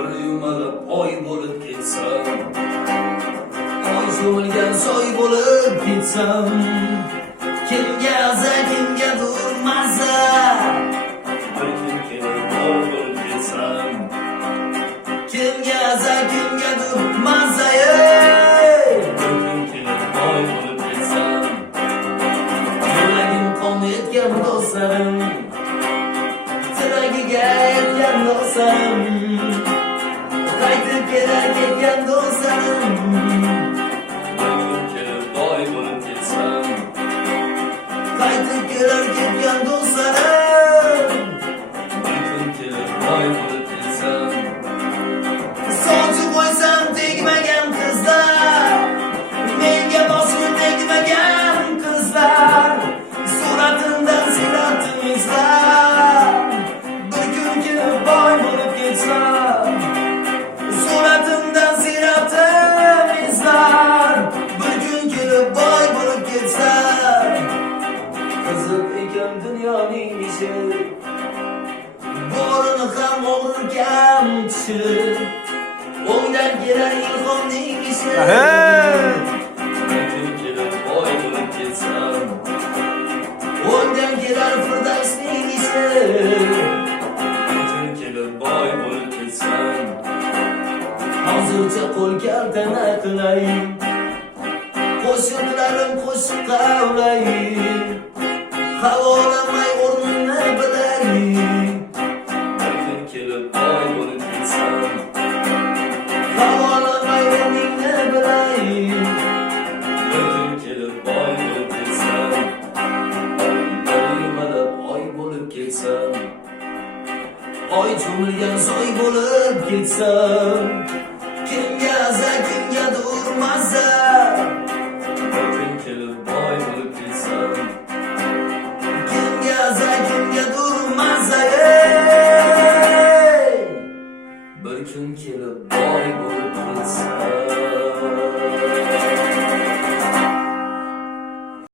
bir yumalab oy bo'lib ketsam, oy cho'milgan soy bo'lib ketsam, kimga aza kimgadir maza, bir kun kelib boy bo'lib ketsam, kimga aza kimgadir maza, bir kun kelib boy bo'lib ketsam, yuragim qon etgan do'stlarim, tiragiga yetgan do'stlarim, qaytib kelar ketgan do'stlarim, bir kun kelib boy bo'lib ketsam, qaytib kelar ketgan do'stlarim, bir kun kelib boy bo'lib ketsam, sochi qo'ysam tegmagan qizlar, menga boshim tegmagan qizlar, suratimdan siratim izlar, bir kun kelib boy bo'lib ketsam, suratimdan siratim izlar, bir kun kelib boy bo'lib ketsam, qiziq ekan dunyoning ishi, borini ham o'g'irgan kishi, o'ngdan kelar ilhomning ishi, bir kun kelib boy bo'lib ketsam, o'ngdan kelar firdavsning ishi, bir kun kelib boy bo'lib ketsam, hozircha qo'l kaltana qilay, qo'shiqlarim qo'shiq qavlay, havolamay o'rnimni bilay, bir kun kelib boy bo'lib ketsam, havolamay o'rningni bilay, bir kun kelib boy bo'lib ketsam, bir yumalab oy bo'lib ketsam, oy cho'milgan soy bo'lib ketsam, kimga aza kimgadir maza, bir kun kelib boy bo'lib ketsam, kimga aza kimgadir maza, bir kun kelib boy bo'lib ketsam.